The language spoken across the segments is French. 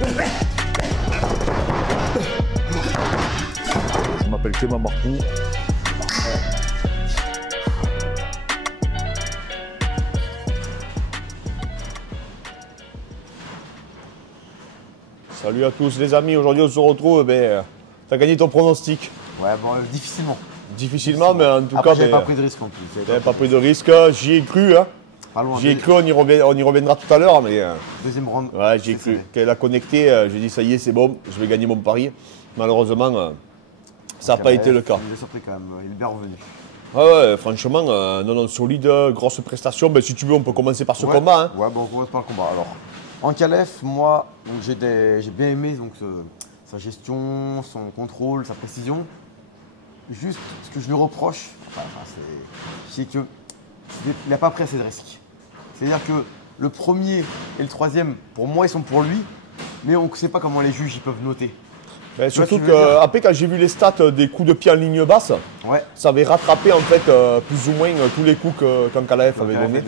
Je m'appelle Clément Marcoux. Salut à tous les amis, aujourd'hui on se retrouve, t'as gagné ton pronostic. Ouais, bon, difficilement. Difficilement, mais en tout Après, cas... j'avais pas pris de risque en plus. J'avais pas pris de risque, j'y ai cru. Hein. Pas loin. J'y ai cru, on y reviendra tout à l'heure, mais... Deuxième round. Ouais, j'y ai cru. Quand elle a connecté, j'ai dit ça y est, c'est bon, je vais gagner mon pari. Malheureusement, ça n'a pas été le cas. Il est surpris quand même, il est bien revenu. Ouais, franchement, non, solide, grosse prestation. Si tu veux, on peut commencer par ce combat. Hein. Ouais, bon, on commence par le combat. Alors, Ankalaev, moi, j'ai bien aimé donc, sa gestion, son contrôle, sa précision. Juste, ce que je lui reproche, c'est qu'il n'a pas pris assez de risques. C'est-à-dire que le premier et le troisième, pour moi, ils sont pour lui, mais on ne sait pas comment les juges ils peuvent noter. Surtout qu'après, quand j'ai vu les stats des coups de pied en ligne basse, ça avait rattrapé en fait plus ou moins tous les coups qu'Ankalaev avait donnés.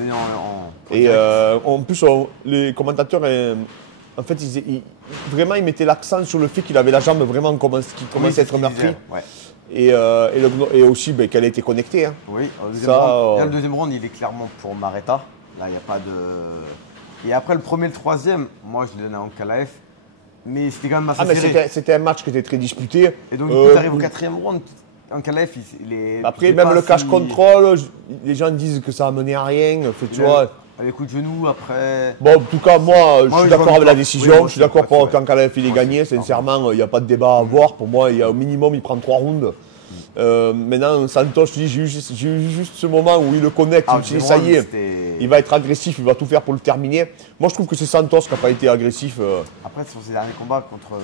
Et en plus, les commentateurs, en fait, vraiment, ils mettaient l'accent sur le fait qu'il avait la jambe vraiment qui commençait à être meurtrie. Et aussi qu'elle a été connectée. Hein. Oui, le deuxième round, il est clairement pour Mareta. Là, il n'y a pas de. Et après le premier et le troisième, moi, je l'ai donné à Ankalaev. Mais c'était quand même assez serré. C'était un match qui était très disputé. Et donc, tu arrives au quatrième round, Ankalaev, il est. Après, même le cash control, les gens disent que ça a mené à rien. Tu vois. Les coups de genoux, après. Bon, en tout cas, moi, je suis d'accord avec la décision. Oui, je suis d'accord pour qu'Ankalaev il ait gagné. Sincèrement, il n'y a pas de débat à avoir. Pour moi, au minimum, il prend 3 rounds. Maintenant, Santos, j'ai eu juste ce moment où il le connecte. Je me suis dit, ça y est, il va être agressif, il va tout faire pour le terminer. Moi, je trouve que c'est Santos qui n'a pas été agressif. Après, sur ses derniers combats contre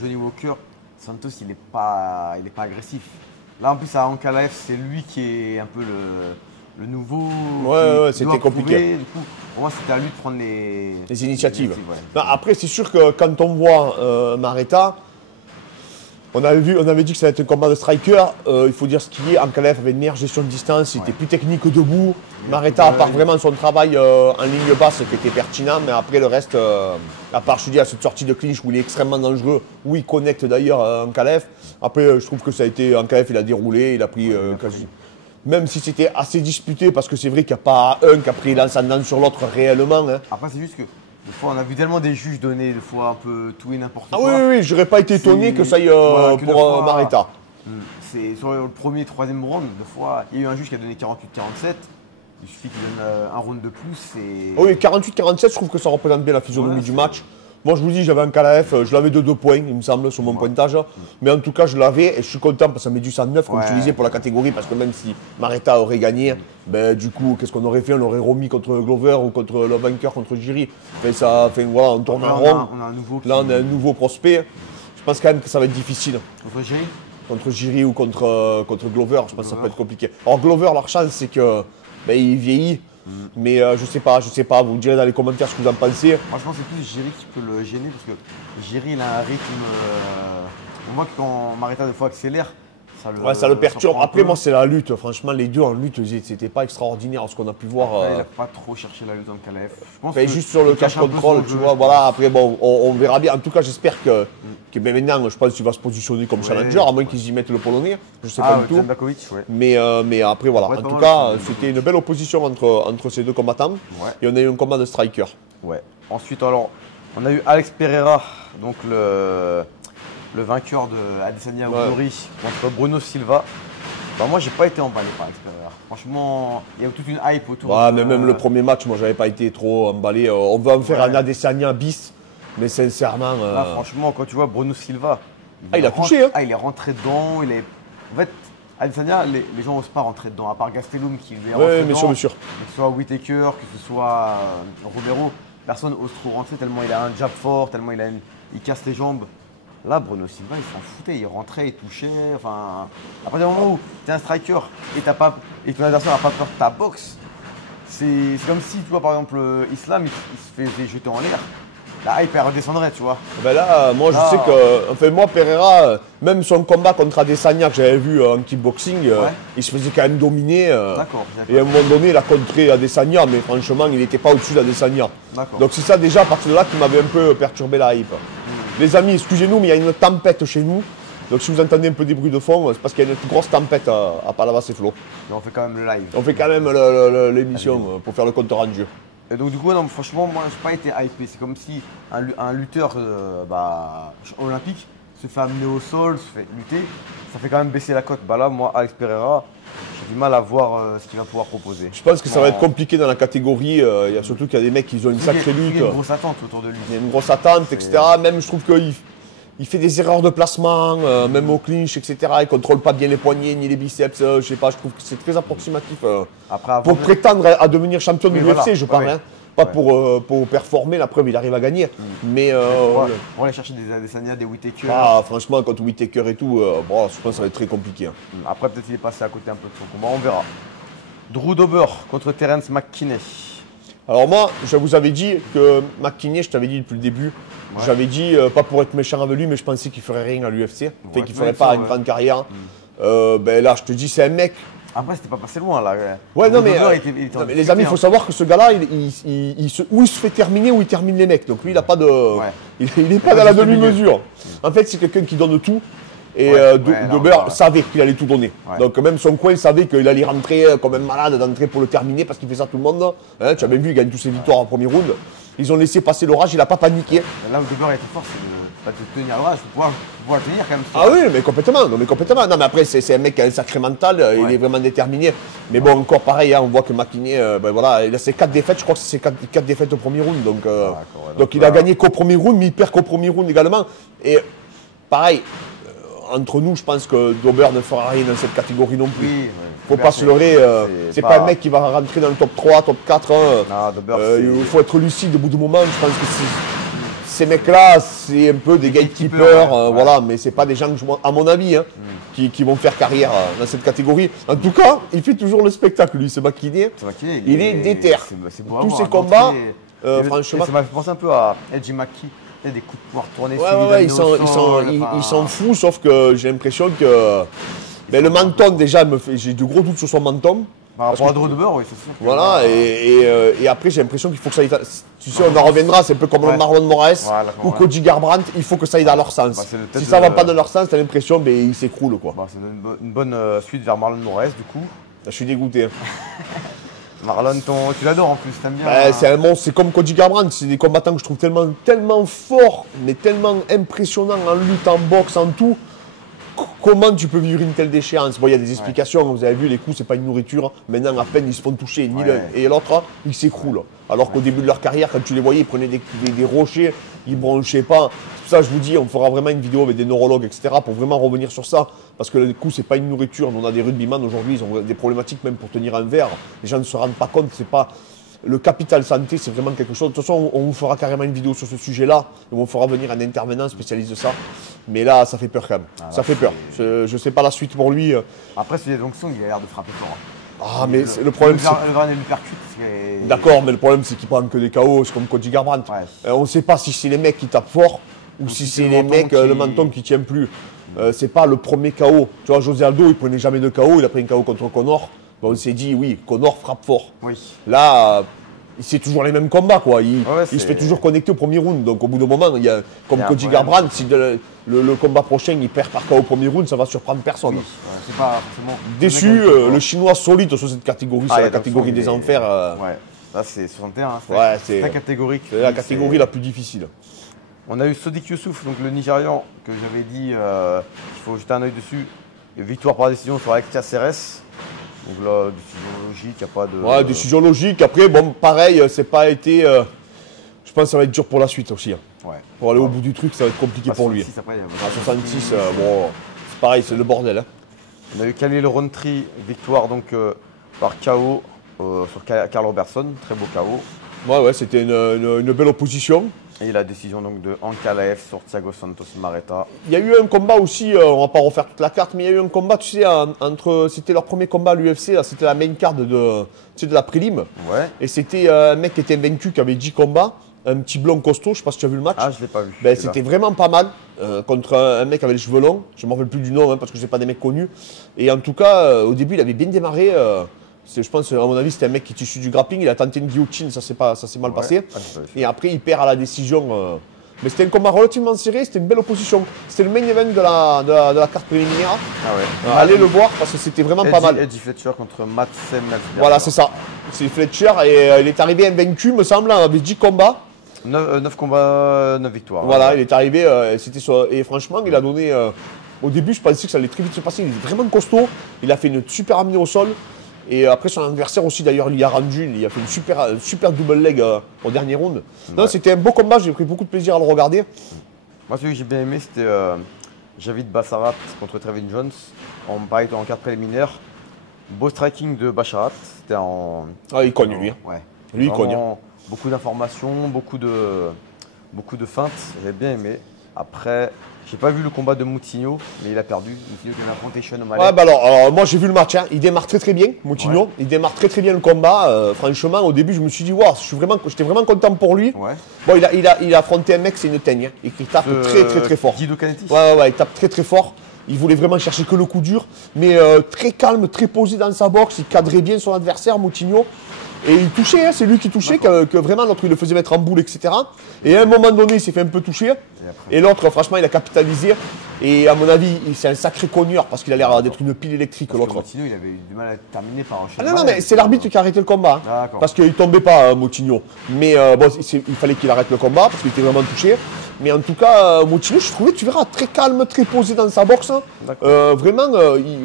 Johnny Walker, Santos, il n'est pas agressif. Là, en plus, à Ankalaev, c'est lui qui est un peu le nouveau. Ouais, c'était compliqué. Du coup, pour moi, c'était à lui de prendre les initiatives. Non, après, c'est sûr que quand on voit Mareta, on avait dit que ça allait être un combat de striker. Il faut dire ce qu'il est. Ankalaev avait une meilleure gestion de distance, il était plus technique debout. Mareta, à part vraiment son travail en ligne basse qui était pertinent, mais après le reste, à part je te dis à cette sortie de clinch où il est extrêmement dangereux, où il connecte d'ailleurs Ankalaev. Après, je trouve que ça a été Ankalaev, il a déroulé, il a pris quasi. Même si c'était assez disputé, parce que c'est vrai qu'il n'y a pas un qui a pris l'ascendant sur l'autre réellement. Hein. Après, c'est juste que des fois, on a vu tellement des juges donner des fois un peu tout et n'importe quoi. Ah oui, j'aurais pas été étonné que ça aille pour Mareta. C'est sur le premier et troisième round, des fois, il y a eu un juge qui a donné 48-47. Il suffit qu'il donne un round de plus. Oui, 48-47, je trouve que ça représente bien la physionomie du match. Moi, je vous dis, j'avais un Ankalaev, je l'avais de 2 points, il me semble, sur mon pointage. Mais en tout cas, je l'avais et je suis content parce que ça met du 109, comme tu disais, pour la catégorie. Parce que même si Mareta aurait gagné, du coup, qu'est-ce qu'on aurait fait? On aurait remis contre Glover ou contre le vainqueur, contre Jiri. Voilà, on tourne en rond. Là, on a un nouveau prospect. Je pense quand même que ça va être difficile. Contre Jiri? Contre Jiri ou contre Glover, je pense que ça peut être compliqué. Alors, Glover, leur chance, c'est que il vieillit. Mais je sais pas, vous me direz dans les commentaires ce que vous en pensez. Moi je pense que c'est plus Jiri qui peut le gêner parce que Jiri il a un rythme. On voit que quand Mareta des fois accélère, ça le perturbe. Après moi c'est la lutte, franchement les deux en lutte c'était pas extraordinaire ce qu'on a pu voir. Il n'a pas trop cherché la lutte en Ankalaev. Juste sur le cash control, tu vois, voilà, après bon, on verra bien. En tout cas j'espère que maintenant je pense qu'il va se positionner comme challenger, à moins qu'ils y mettent le polonais, je sais pas du tout. Mais après voilà, en tout cas c'était une belle opposition entre ces deux combattants. Et on a eu un combat de striker. Ouais. Ensuite alors, on a eu Alex Pereira, donc le vainqueur de Adesanya Ogbori contre Bruno Silva. Moi, j'ai pas été emballé par Alex Pereira. Franchement, il y a toute une hype autour. Mais même le premier match, moi, j'avais pas été trop emballé. On va en faire un Adesanya bis, mais sincèrement. Là, franchement, quand tu vois Bruno Silva, il a touché. Hein. Il est rentré dedans. En fait, Adesanya, les gens n'osent pas rentrer dedans, à part Gastelum qui est rentré dedans. Bien sûr. Que ce soit Whittaker, que ce soit Romero, personne n'ose trop rentrer tellement il a un jab fort, tellement il casse les jambes. Là, Bruno Silva, il s'en foutait, il rentrait, il touchait. Enfin, à partir du moment où tu es un striker et ton adversaire n'a pas peur de ta boxe, c'est comme si, tu vois, par exemple, Islam, il se faisait jeter en l'air. la hype elle redescendrait, tu vois. Ben là, moi je sais que, enfin moi Pereira, même son combat contre Adesanya que j'avais vu en kickboxing, il se faisait quand même dominer. D'accord. Et à un moment donné, il a contré Adesanya, mais franchement, il n'était pas au-dessus d'Adesanya. D'accord. Donc c'est ça déjà à partir de là qui m'avait un peu perturbé la hype. Les amis, excusez-nous, mais il y a une tempête chez nous. Donc si vous entendez un peu des bruits de fond, c'est parce qu'il y a une grosse tempête à Palavas et Flo. Mais on fait quand même le live. On fait quand même l'émission pour faire le compte rendu. Et donc du coup, non, franchement, moi, j'ai pas été hypé. C'est comme si un lutteur olympique se fait amener au sol, se fait lutter. Ça fait quand même baisser la cote. Bah là, moi, Alex Pereira, j'ai du mal à voir ce qu'il va pouvoir proposer. Je pense que ça va être compliqué dans la catégorie. Il y a surtout qu'il y a des mecs qui ont une sacrée lutte. Il y a une grosse attente autour de lui. Il y a une grosse attente, etc. Même je trouve qu'il fait des erreurs de placement, même au clinch, etc. Il ne contrôle pas bien les poignets ni les biceps. Je sais pas, je trouve que c'est très approximatif pour prétendre à devenir champion de l'UFC, je parle. Hein. Pas pour performer, la preuve, il arrive à gagner. Mais pour aller chercher des Adesanya, des Whittaker. Ah, franchement, contre Whittaker et tout, je pense que ça va être très compliqué. Hein. Après, peut-être qu'il est passé à côté un peu de son combat, on verra. Drew Dober contre Terence McKinney. Alors moi, je vous avais dit que McKinney, je t'avais dit depuis le début, j'avais dit, pas pour être méchant avec lui, mais je pensais qu'il ferait rien à l'UFC, qu'il ne ferait pas une grande carrière. Ben là, je te dis, c'est un mec. Après, c'était pas passé loin là. Ouais, non, mais les amis, il faut savoir que ce gars-là, ou il se fait terminer ou il termine les mecs. Donc lui, il n'a pas de. Il n'est pas dans la demi-mesure. En fait, c'est quelqu'un qui donne tout. Et Dober savait qu'il allait tout donner. Donc même son coin savait qu'il allait rentrer comme un malade d'entrer pour le terminer parce qu'il fait ça tout le monde. Hein, tu as bien vu, il gagne tous ses victoires en premier round. Ils ont laissé passer l'orage, il n'a pas paniqué. Là où Dober était fort, c'est de tenir l'orage, pouvoir tenir quand même. Ah oui, mais complètement. Non, mais après, c'est un mec qui a un sacré mental, il est vraiment déterminé. Mais bon, encore pareil, hein, on voit que McKinney, voilà, il a ses 4 défaites, je crois que c'est ses 4 défaites au premier round. Donc il a gagné qu'au premier round, mais il perd qu'au premier round également. Et pareil, entre nous, je pense que Dober ne fera rien dans cette catégorie non plus. Oui, faut pas se leurrer, c'est pas un mec qui va rentrer dans le top 3, top 4. Il faut être lucide au bout du moment. Je pense que ces mecs-là, c'est un peu des gatekeepers, voilà, mais c'est pas des gens, à mon avis, hein, qui vont faire carrière dans cette catégorie. En tout cas, il fait toujours le spectacle, lui, c'est McKinney. Il est déter. Tous ses combats, franchement. Ça m'a fait penser un peu à Edgy McKee. Des coups de pouvoir tourner ils s'en foutent, sauf que j'ai l'impression que le menton, déjà, j'ai de gros doutes sur son menton. Par rapport à Drew Dober, oui, c'est sûr. Voilà, et après, j'ai l'impression qu'il faut que ça aille. Tu sais, on en reviendra, c'est un peu comme Marlon Moraes ou Cody Garbrandt, il faut que ça aille dans leur sens. Si ça ne va pas dans leur sens, tu as l'impression qu'il s'écroule. C'est une bonne suite vers Marlon Moraes, du coup. Je suis dégoûté. Marlon, tu l'adores en plus, t'aimes bien. C'est un monstre, c'est comme Cody Garbrandt, c'est des combattants que je trouve tellement forts, mais tellement impressionnants en lutte, en boxe, en tout. Comment tu peux vivre une telle déchéance? Bon, il y a des explications, vous avez vu, les coups, c'est pas une nourriture. Maintenant, à peine, ils se font toucher, ni l'un et l'autre, ils s'écroulent. Alors qu'au début de leur carrière, quand tu les voyais, ils prenaient des rochers, ils bronchaient pas. C'est pour ça que je vous dis, on fera vraiment une vidéo avec des neurologues, etc., pour vraiment revenir sur ça. Parce que les coups, c'est pas une nourriture. On a des rugbyman aujourd'hui, ils ont des problématiques même pour tenir un verre. Les gens ne se rendent pas compte, c'est pas. Le capital santé, c'est vraiment quelque chose. De toute façon, on vous fera carrément une vidéo sur ce sujet-là. On fera venir un intervenant spécialiste de ça. Mais là, ça fait peur quand même. Ça fait peur. Je ne sais pas la suite pour lui. Après, c'est donc il a l'air de frapper fort. Ah, mais le problème, c'est. Le dernier percute, c'est. D'accord, mais le problème, c'est qu'il prend que des KO. C'est comme Cody Garbrandt. On ne sait pas si c'est les mecs qui tapent fort ou si c'est les mecs, le menton qui ne tient plus. C'est pas le premier KO. Tu vois, José Aldo, il prenait jamais de KO. Il a pris un KO contre Conor. Bon, on s'est dit, oui, Conor frappe fort. Oui. Là, c'est toujours les mêmes combats, quoi. Il se fait toujours connecter au premier round. Donc, au bout d'un moment, il y a, comme Cody Garbrandt, si le combat prochain, il perd par KO au premier round, ça va surprendre personne. Oui. C'est pas forcément déçu, le chinois solide sur cette catégorie, c'est la catégorie des enfers. Ouais, là, c'est 61. C'est très catégorique. C'est la catégorie la plus difficile. On a eu Sodiq Youssouf, donc le Nigérian, que j'avais dit, il faut jeter un œil dessus. Victoire par décision sur Alexia Ceres. Donc là, décision logique, il n'y a pas de. Ouais, décision logique. Après, bon, pareil, c'est pas été. Je pense que ça va être dur pour la suite aussi. Hein. Ouais. Pour aller au bout du truc, ça va être compliqué pour lui. Après, à 66, bon, c'est pareil, c'est le bordel. Hein. On a eu Khalil Rountree, victoire donc par KO sur Karl Robertson, très beau KO. Ouais, c'était une belle opposition. Et la décision donc de Ankalaev sur Thiago Santos Maretta. Il y a eu un combat aussi, on va pas refaire toute la carte, mais il y a eu un combat, tu sais, entre. C'était leur premier combat à l'UFC, c'était la main card de la prélim. Ouais. Et c'était un mec qui était invaincu, qui avait 10 combats. un petit blond costaud, je ne sais pas si tu as vu le match. Ah, je l'ai pas vu. Ben, c'était vraiment pas mal contre un mec avec les cheveux longs. Je ne me rappelle plus du nom hein, parce que ce pas des mecs connus. Et en tout cas, au début, il avait bien démarré. Je pense, à mon avis, c'était un mec qui est issu du grappling. Il a tenté une guillotine, ça s'est mal passé. Et après, il perd à la décision. Mais c'était un combat relativement serré, c'était une belle opposition. C'était le main event de la carte préliminaire. Ah ouais. Allez le voir parce que c'était vraiment pas mal. Eddie Fletcher contre Madsen Nalsberg. Voilà, c'est ça. C'est Fletcher et il est arrivé invaincu, me semble, avec 10 combats. 9 combats, 9 victoires. Voilà, il est arrivé, et franchement, il a donné. Au début, je pensais que ça allait très vite se passer. Il est vraiment costaud. Il a fait une super amenée au sol. Et après, son adversaire aussi, d'ailleurs, il y a rendu. Il a fait une super double leg au dernier round. Non, c'était un beau combat. J'ai pris beaucoup de plaisir à le regarder. Moi, celui que j'ai bien aimé, c'était Javid Basharat contre Trevin Jones. Pareil, en carte préliminaire. Beau striking de Basharat. C'était en. Ah, il cogne, lui. Ouais. Lui, il cogne. Beaucoup d'informations, beaucoup de feintes. J'ai bien aimé. Après, j'ai pas vu le combat de Moutinho, mais il a perdu. Moutinho qui a affronté Sean O'Malley. Ouais, bah alors, moi j'ai vu le match. Hein. Il démarre très bien, Moutinho. Ouais. Il démarre très bien le combat. Franchement, au début, je me suis dit, wow, j'étais vraiment content pour lui. Ouais. Bon, il a affronté un mec, c'est une teigne. Hein, et qui tape très fort. Guido Canetti. Ouais, il tape très fort. Il voulait vraiment chercher que le coup dur. Mais très calme, très posé dans sa boxe. Il cadrait bien son adversaire, Moutinho. Et il touchait, hein, c'est lui qui touchait, que vraiment l'autre il le faisait mettre en boule, etc. Et à un moment donné, il s'est fait un peu toucher. Et l'autre, franchement, il a capitalisé. Et à mon avis, c'est un sacré cogneur parce qu'il a l'air d'être une pile électrique, l'autre. Moutinho, il avait eu du mal à terminer par un Ah non, mais c'est l'arbitre qui a arrêté le combat. Hein, parce qu'il ne tombait pas, Moutinho. Mais bon, il fallait qu'il arrête le combat parce qu'il était vraiment touché. Mais en tout cas, Moutinho, je trouvais, tu verras, très calme, très posé dans sa boxe. Vraiment,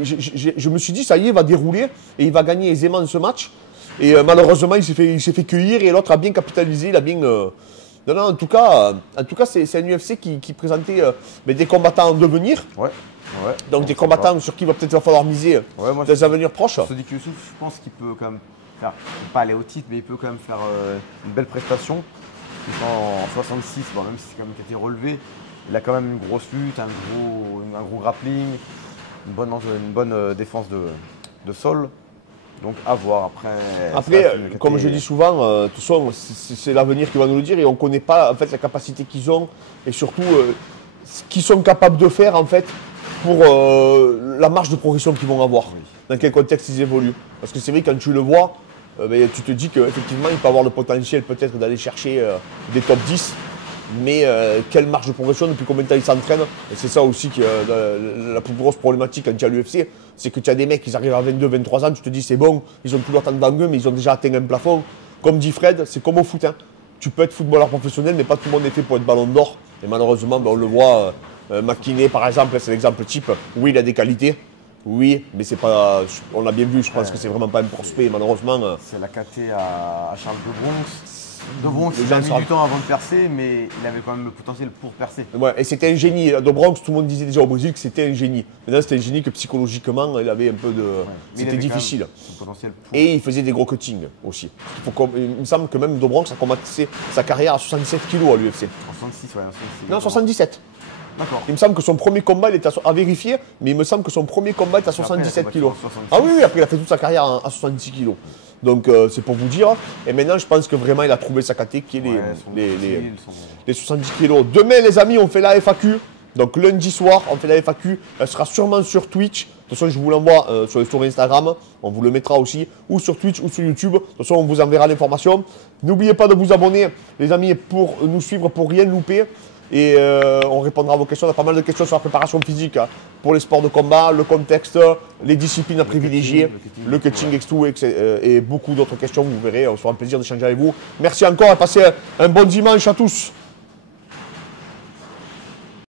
je me suis dit, ça y est, il va dérouler et il va gagner aisément ce match. Et malheureusement, il s'est fait cueillir et l'autre a bien capitalisé. Il a bien. Non, en tout cas, c'est un UFC qui présentait des combattants en devenir. Ouais. Donc des combattants sur qui va peut-être falloir miser dans les avenirs proches. Sodiq Youssouf, je pense qu'il peut quand même faire, pas aller au titre, mais il peut quand même faire une belle prestation. En 66, bon, même si c'est quand même qui a été relevé, il a quand même une grosse lutte, un gros grappling, une bonne défense de sol. Donc à voir après comme je dis souvent, de toute façon, c'est l'avenir qui va nous le dire et on ne connaît pas en fait la capacité qu'ils ont et surtout ce qu'ils sont capables de faire en fait pour la marge de progression qu'ils vont avoir, dans quel contexte ils évoluent. Parce que c'est vrai quand tu le vois, tu te dis qu'effectivement il peut avoir le potentiel peut-être d'aller chercher des top 10. Mais quelle marge de progression, depuis combien de temps ils s'entraînent. Et c'est ça aussi qui la plus grosse problématique quand tu as l'UFC, c'est que tu as des mecs qui arrivent à 22, 23 ans, tu te dis c'est bon, ils ont tout leur temps devant eux, mais ils ont déjà atteint un plafond. Comme dit Fred, c'est comme au foot. Hein. Tu peux être footballeur professionnel, mais pas tout le monde est fait pour être ballon d'or. Et malheureusement, on le voit, McKinney par exemple, c'est l'exemple type. Oui, il a des qualités. Oui, mais c'est pas. On l'a bien vu, je pense que c'est vraiment pas un prospect, malheureusement. C'est la KT à Charles de Bronx. De Bronx, il a mis du temps avant de percer, mais il avait quand même le potentiel pour percer. Ouais, et c'était un génie. De Bronx, tout le monde disait déjà au Brésil que c'était un génie. Maintenant, c'était un génie que psychologiquement, il avait un peu de. Ouais, c'était difficile. Et il faisait des gros cuttings aussi. Il me semble que même De Bronx a commencé sa carrière à 67 kg à l'UFC. 66, ouais. 66. Non, 77. D'accord. Il me semble que son premier combat, il était à vérifier, mais il me semble que son premier combat était à 77 kg. Ah oui, après il a fait toute sa carrière à 66 kg. Donc c'est pour vous dire. Et maintenant, je pense que vraiment, il a trouvé sa caté qui est les 70 kg. Demain, les amis, on fait la FAQ. Donc lundi soir, on fait la FAQ. Elle sera sûrement sur Twitch. De toute façon, je vous l'envoie sur les stories Instagram. On vous le mettra aussi. Ou sur Twitch ou sur YouTube. De toute façon, on vous enverra l'information. N'oubliez pas de vous abonner, les amis, pour nous suivre, pour rien louper. Et on répondra à vos questions. On a pas mal de questions sur la préparation physique pour les sports de combat, le contexte, les disciplines à privilégier, le cutting, et beaucoup d'autres questions. Vous verrez, on se fera un plaisir d'échanger avec vous. Merci encore et passez un bon dimanche à tous.